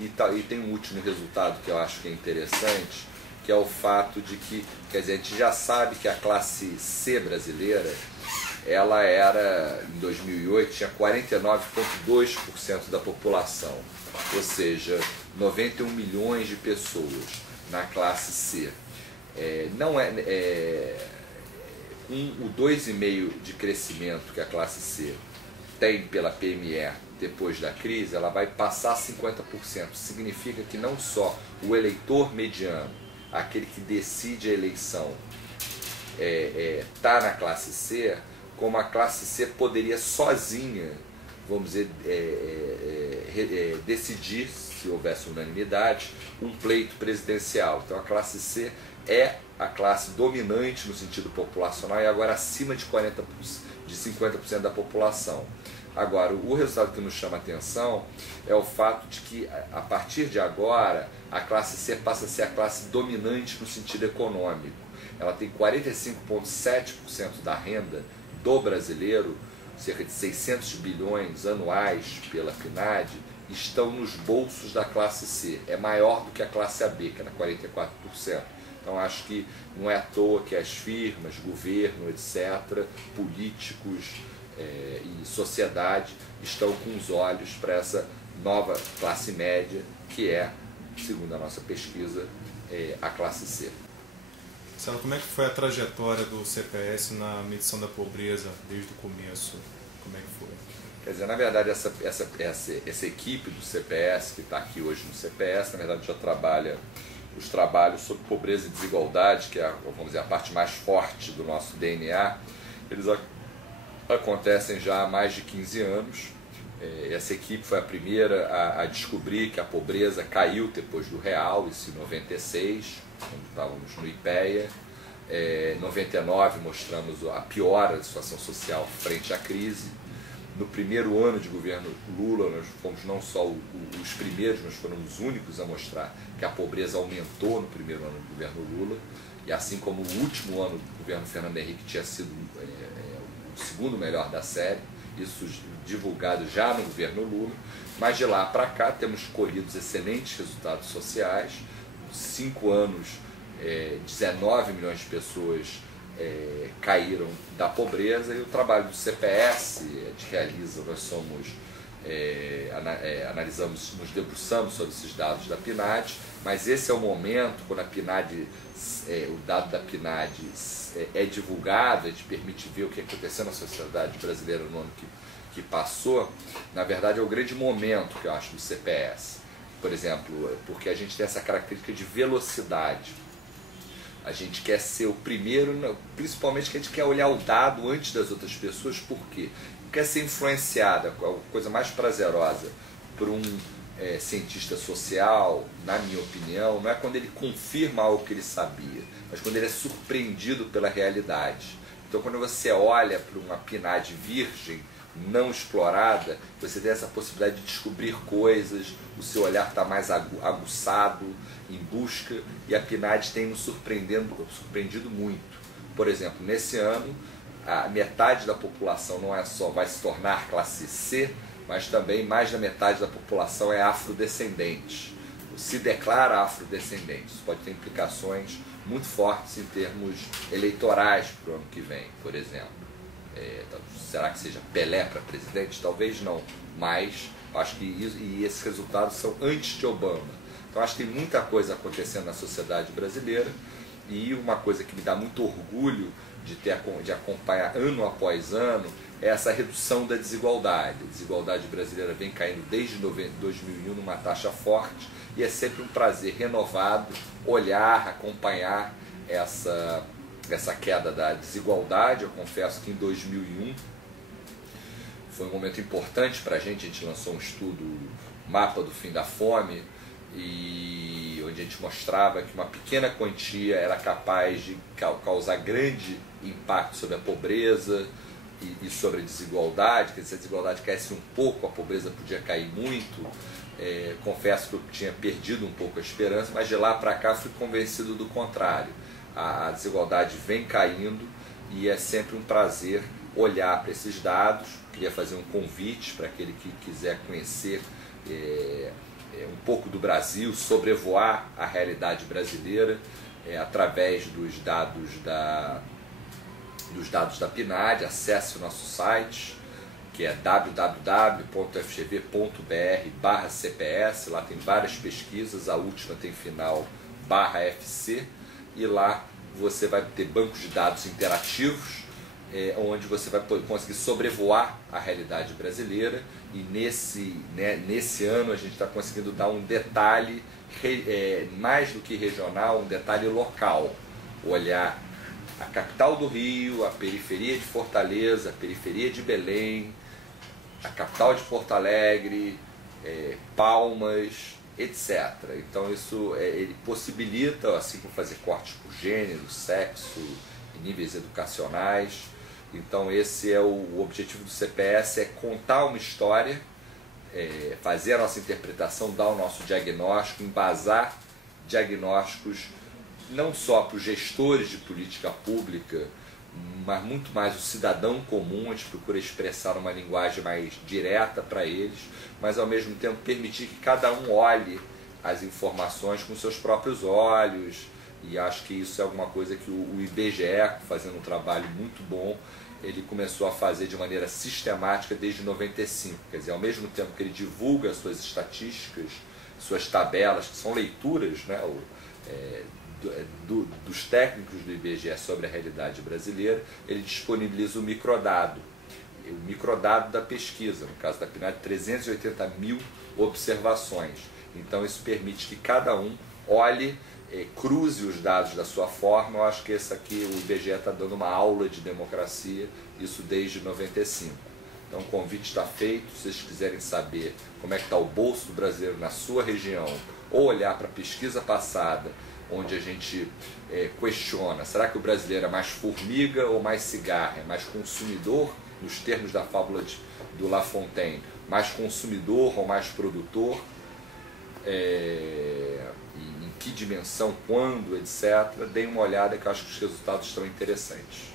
E tem um último resultado que eu acho que é interessante, que é o fato de que, quer dizer, a gente já sabe que a classe C brasileira, ela era, em 2008, tinha 49,2% da população, ou seja, 91 milhões de pessoas na classe C. O 2,5% de crescimento que a classe C tem pela PME depois da crise, ela vai passar 50%. Significa que não só o eleitor mediano, aquele que decide a eleição, está na classe C, como a classe C poderia sozinha, vamos dizer, decidir, se houvesse unanimidade, um pleito presidencial. Então a classe C é a classe dominante no sentido populacional e agora acima de 50% da população. Agora, o resultado que nos chama a atenção é o fato de que, a partir de agora, a classe C passa a ser a classe dominante no sentido econômico. Ela tem 45,7% da renda do brasileiro, cerca de 600 bilhões anuais pela PNAD, estão nos bolsos da classe C. É maior do que a classe AB, que era 44%. Então acho que não é à toa que as firmas, governo, etc., políticos e sociedade estão com os olhos para essa nova classe média, que é, segundo a nossa pesquisa, a classe C. Marcelo, como é que foi a trajetória do CPS na medição da pobreza desde o começo? Como é que foi? Quer dizer, na verdade, essa equipe do CPS, que está aqui hoje no CPS, na verdade já trabalha os trabalhos sobre pobreza e desigualdade, que é, vamos dizer, a parte mais forte do nosso DNA. Eles acontecem já há mais de 15 anos. Essa equipe foi a primeira a descobrir que a pobreza caiu depois do real, isso em 96, quando estávamos no IPEA. Em 99 mostramos a piora da situação social frente à crise. No primeiro ano de governo Lula, nós fomos não só os primeiros, mas foram os únicos a mostrar que a pobreza aumentou no primeiro ano do governo Lula, e assim como o último ano do governo Fernando Henrique tinha sido o segundo melhor da série, isso divulgado já no governo Lula, mas de lá para cá temos colhido excelentes resultados sociais. 5 anos, 19 milhões de pessoas caíram da pobreza, e o trabalho do CPS a gente realiza, nós somos, analisamos, nos debruçamos sobre esses dados da PNAD, mas esse é o momento quando a PNAD, o dado da PNAD é divulgado, a gente permite ver o que aconteceu na sociedade brasileira no ano que passou. Na verdade é o grande momento que eu acho do CPS, por exemplo, porque a gente tem essa característica de velocidade. A gente quer ser o primeiro, principalmente que a gente quer olhar o dado antes das outras pessoas. Por quê? Quer ser influenciada, a coisa mais prazerosa, por um cientista social, na minha opinião, não é quando ele confirma algo que ele sabia, mas quando ele é surpreendido pela realidade. Então, quando você olha para uma PNAD virgem, não explorada, você tem essa possibilidade de descobrir coisas, o seu olhar está mais aguçado em busca, e a PNAD tem nos surpreendido muito. Por exemplo, nesse ano, a metade da população não é só vai se tornar classe C, mas também mais da metade da população é afrodescendente, se declara afrodescendente. Isso pode ter implicações muito fortes em termos eleitorais para o ano que vem, por exemplo. Será que seja Pelé para presidente? Talvez não, mas acho que esses resultados são antes de Obama. Então acho que tem muita coisa acontecendo na sociedade brasileira, e uma coisa que me dá muito orgulho de acompanhar ano após ano é essa redução da desigualdade. A desigualdade brasileira vem caindo desde 2001 numa taxa forte, e é sempre um prazer renovado olhar, acompanhar essa queda da desigualdade. Eu confesso que em 2001 foi um momento importante para a gente lançou um estudo, Mapa do Fim da Fome, e onde a gente mostrava que uma pequena quantia era capaz de causar grande impacto sobre a pobreza e sobre a desigualdade, que se a desigualdade caísse um pouco, a pobreza podia cair muito. Confesso que eu tinha perdido um pouco a esperança, mas de lá para cá fui convencido do contrário. A desigualdade vem caindo, e é sempre um prazer olhar para esses dados. Queria fazer um convite para aquele que quiser conhecer um pouco do Brasil, sobrevoar a realidade brasileira através dos dados da PNAD. Acesse o nosso site, que é www.fgv.br/CPS. Lá tem várias pesquisas, a última tem final /FC, e lá você vai ter bancos de dados interativos, onde você vai conseguir sobrevoar a realidade brasileira. E nesse ano a gente está conseguindo dar um detalhe mais do que regional, um detalhe local, olhar a capital do Rio, a periferia de Fortaleza, a periferia de Belém, a capital de Porto Alegre, Palmas, etc. Então isso ele possibilita, assim como fazer cortes por gênero, sexo, níveis educacionais. Então esse é o objetivo do CPS, é contar uma história, fazer a nossa interpretação, dar o nosso diagnóstico, embasar diagnósticos não só para os gestores de política pública, mas muito mais o cidadão comum. A gente procura expressar uma linguagem mais direta para eles, mas ao mesmo tempo permitir que cada um olhe as informações com seus próprios olhos. E acho que isso é alguma coisa que o IBGE, fazendo um trabalho muito bom, ele começou a fazer de maneira sistemática desde 95. Quer dizer, ao mesmo tempo que ele divulga suas estatísticas, suas tabelas, que são leituras, né, dos técnicos do IBGE sobre a realidade brasileira, ele disponibiliza o microdado da pesquisa, no caso da PNAD, 380 mil observações. Então isso permite que cada um olhe, cruze os dados da sua forma. Eu acho que esse aqui, o IBGE está dando uma aula de democracia, isso desde 95. Então o convite está feito. Se vocês quiserem saber como é que está o bolso do brasileiro na sua região, ou olhar para a pesquisa passada, onde a gente questiona, será que o brasileiro é mais formiga ou mais cigarra? É mais consumidor, nos termos da fábula do La Fontaine, mais consumidor ou mais produtor? Em que dimensão, quando, etc. Deem uma olhada, que eu acho que os resultados estão interessantes.